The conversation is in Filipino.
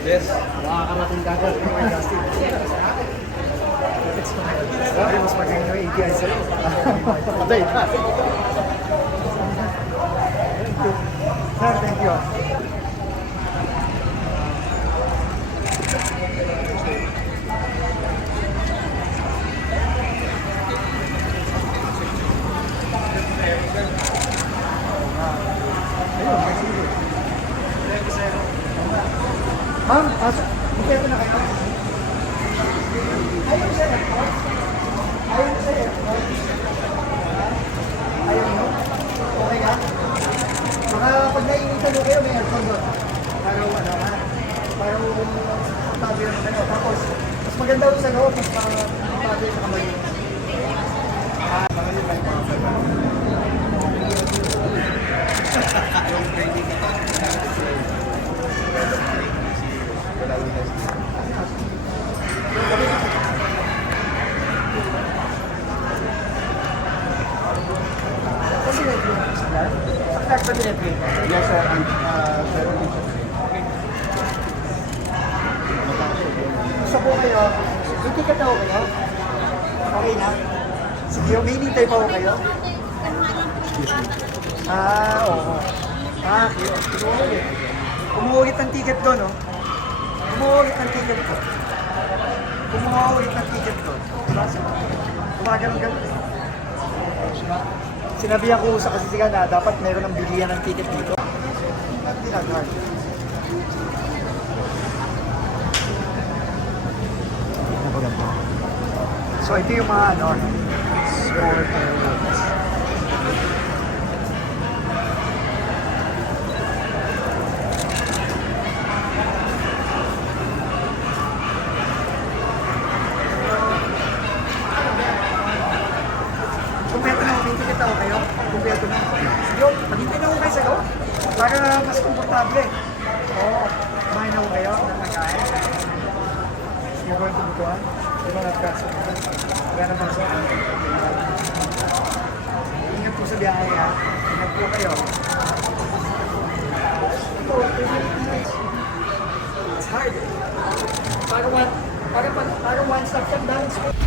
Yes. Makakarating ka agad. Grabe, mas magaling yung API sa'yo. Patay. Thank you. Sir, thank you sige. Ma'am, asa, ito na kayo. Ayun sir. Ayun sir. Ayun no? Okay ka? Baka pag mo kayo, may aircon doon. Para ano ha? Tapos, mas maganda ko sa loob, mas komportable sa kamay. Ah, baka yun lang Yes, sir. I'm, uh, sir. Gusto ko kayo, may ticket na kayo? Okay na? Sige, may hinintay pa ako kayo? Ah, oo. Ah, kayo. Umuulit. Umuulit ng ticket doon, no? Ng ticket ko. Umuulit ng ticket ko. Gumagano'n-ganon. Sinabihan ko sa kasisigan na dapat meron ng bilihan ng ticket dito. Hindi ginagawa. So ito yung mga ano, smaller areas. Sige, maghintay na ako kayo sa loob. Para mas komportable. Oo, kumain na ako kayo ng nagkain. You're going to Butuan? Di ba nagkaso? Wala naman sa Ingat po sa biyahe ha. Ingat po kayo. Ito, it's hard. Para one, para, para one stop from dance.